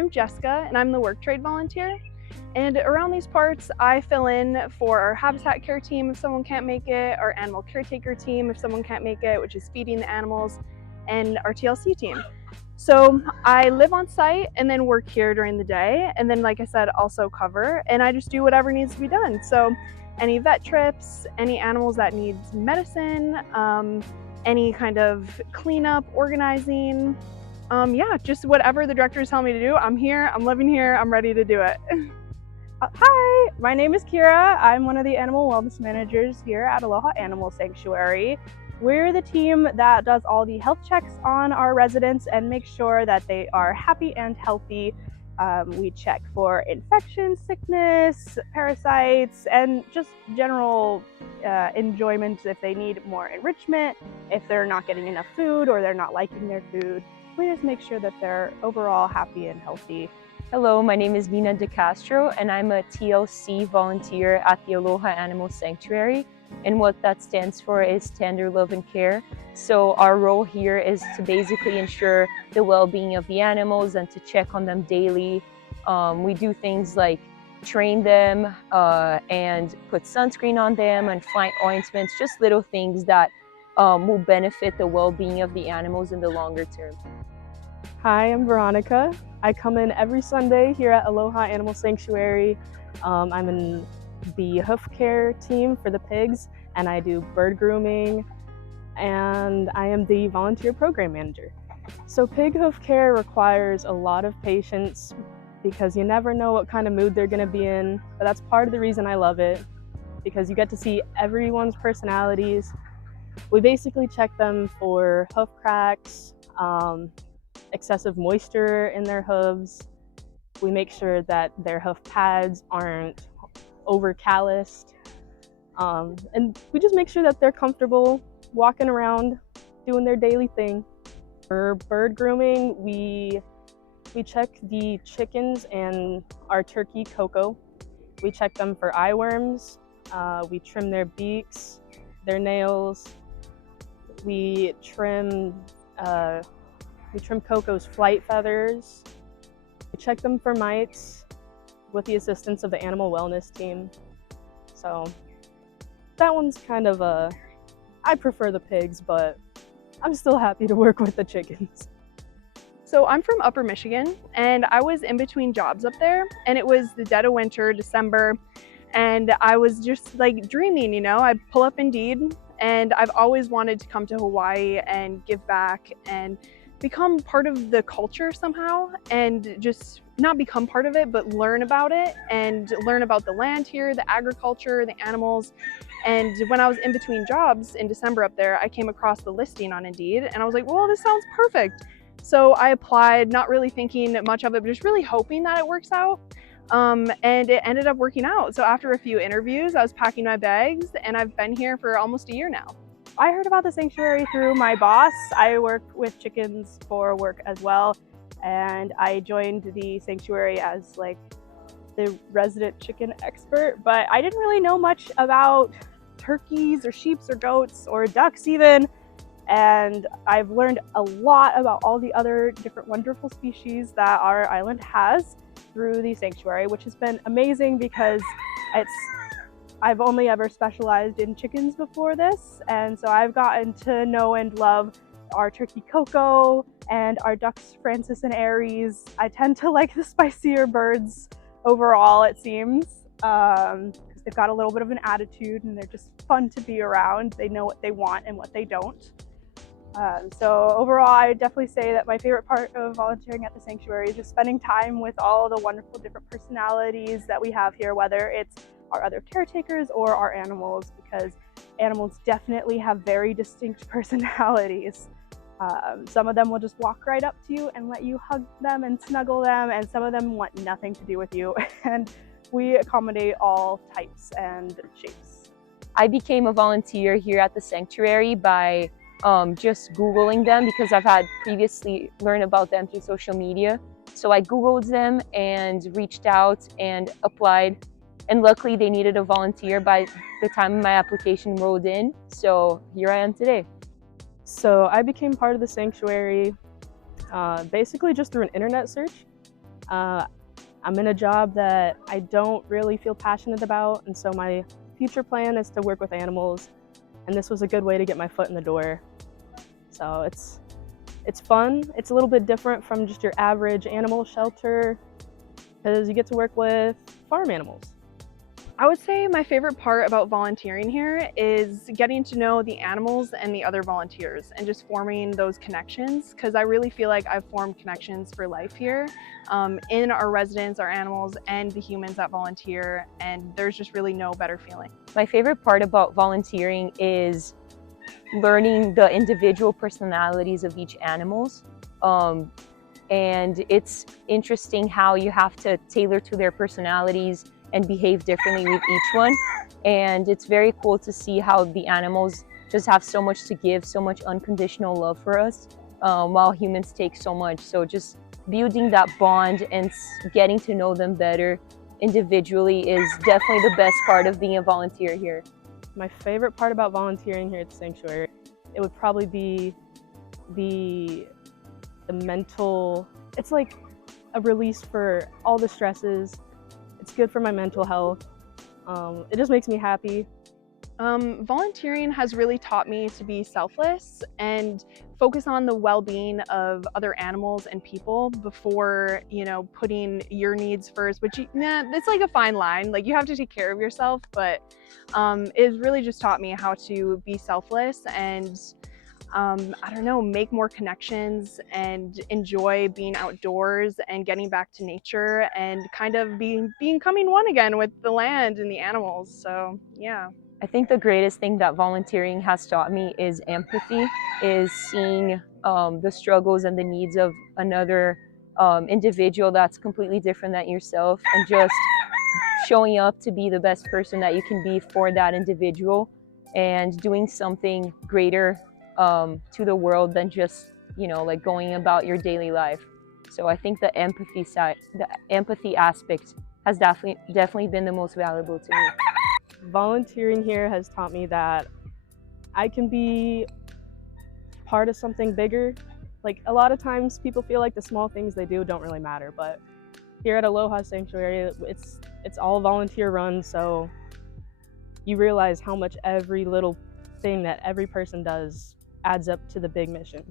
I'm Jessica and I'm the work trade volunteer. And around these parts, I fill in for our habitat care team if someone can't make it, our animal caretaker team if someone can't make it, which is feeding the animals, and our TLC team. So I live on site and then work here during the day. And then, like I said, also cover, and I just do whatever needs to be done. So any vet trips, any animals that needs medicine, any kind of cleanup, organizing, yeah, just whatever the directors tell me to do. I'm here, I'm living here, I'm ready to do it. Hi, my name is Kira. I'm one of the animal wellness managers here at Aloha Animal Sanctuary. We're the team that does all the health checks on our residents and make sure that they are happy and healthy. We check for infection, sickness, parasites, and just general enjoyment if they need more enrichment, if they're not getting enough food or they're not liking their food. We just make sure that they're overall happy and healthy. Hello, my name is Vina De Castro and I'm a TLC volunteer at the Aloha Animal Sanctuary. And what that stands for is tender love and care. So our role here is to basically ensure the well-being of the animals and to check on them daily. We do things like train them and put sunscreen on them and find ointments, just little things that will benefit the well-being of the animals in the longer term. Hi, I'm Veronica. I come in every Sunday here at Aloha Animal Sanctuary. I'm in the hoof care team for the pigs, and I do bird grooming, and I am the volunteer program manager. So pig hoof care requires a lot of patience because you never know what kind of mood they're going to be in, but that's part of the reason I love it, because you get to see everyone's personalities. We basically check them for hoof cracks, excessive moisture in their hooves. We make sure that their hoof pads aren't over calloused. And we just make sure that they're comfortable walking around, doing their daily thing. For bird grooming, we check the chickens and our turkey Coco. We check them for eye worms. We trim their beaks, their nails. We trim Coco's flight feathers. We check them for mites with the assistance of the animal wellness team. So that one's kind of I prefer the pigs, but I'm still happy to work with the chickens. So I'm from Upper Michigan and I was in between jobs up there, and it was the dead of winter, December, and I was just like dreaming, you know, I'd pull up Indeed, and I've always wanted to come to Hawaii and give back and become part of the culture somehow, and just not become part of it, but learn about it and learn about the land here, the agriculture, the animals. And when I was in between jobs in December up there, I came across the listing on Indeed and I was like, well, this sounds perfect. So I applied, not really thinking much of it, but just really hoping that it works out. And it ended up working out. So after a few interviews, I was packing my bags and I've been here for almost a year now. I heard about the sanctuary through my boss. I work with chickens for work as well, and I joined the sanctuary as like the resident chicken expert, but I didn't really know much about turkeys or sheep or goats or ducks even, and I've learned a lot about all the other different wonderful species that our island has through the sanctuary, which has been amazing because I've only ever specialized in chickens before this, and so I've gotten to know and love our turkey Coco and our ducks Francis and Aries. I tend to like the spicier birds overall, it seems, because they've got a little bit of an attitude and they're just fun to be around. They know what they want and what they don't. So overall, I would definitely say that my favorite part of volunteering at the sanctuary is just spending time with all the wonderful different personalities that we have here, whether it's our other caretakers or our animals, because animals definitely have very distinct personalities. Some of them will just walk right up to you and let you hug them and snuggle them, and some of them want nothing to do with you. And we accommodate all types and shapes. I became a volunteer here at the sanctuary by just Googling them, because I've had previously learned about them through social media. So I Googled them and reached out and applied. And luckily they needed a volunteer by the time my application rolled in. So here I am today. So I became part of the sanctuary basically just through an internet search. I'm in a job that I don't really feel passionate about, and so my future plan is to work with animals, and this was a good way to get my foot in the door. So it's fun. It's a little bit different from just your average animal shelter because you get to work with farm animals. I would say my favorite part about volunteering here is getting to know the animals and the other volunteers and just forming those connections, because I really feel like I've formed connections for life here in our residents, our animals, and the humans that volunteer, and there's just really no better feeling. My favorite part about volunteering is learning the individual personalities of each animals. And it's interesting how you have to tailor to their personalities and behave differently with each one. And it's very cool to see how the animals just have so much to give, so much unconditional love for us, while humans take so much. So just building that bond and getting to know them better individually is definitely the best part of being a volunteer here. My favorite part about volunteering here at the sanctuary, it would probably be the mental, it's like a release for all the stresses. It's good for my mental health. It just makes me happy. Volunteering has really taught me to be selfless and focus on the well-being of other animals and people before, putting your needs first, which, it's like a fine line. Like, you have to take care of yourself, but it's really just taught me how to be selfless and I don't know, make more connections and enjoy being outdoors and getting back to nature and kind of becoming one again with the land and the animals. So yeah. I think the greatest thing that volunteering has taught me is empathy, is seeing the struggles and the needs of another individual that's completely different than yourself, and just showing up to be the best person that you can be for that individual and doing something greater to the world than just, like going about your daily life. So I think the empathy side, the empathy aspect has definitely been the most valuable to me. Volunteering here has taught me that I can be part of something bigger. Like, a lot of times people feel like the small things they do don't really matter, but here at Aloha Sanctuary, it's all volunteer run, so you realize how much every little thing that every person does adds up to the big mission.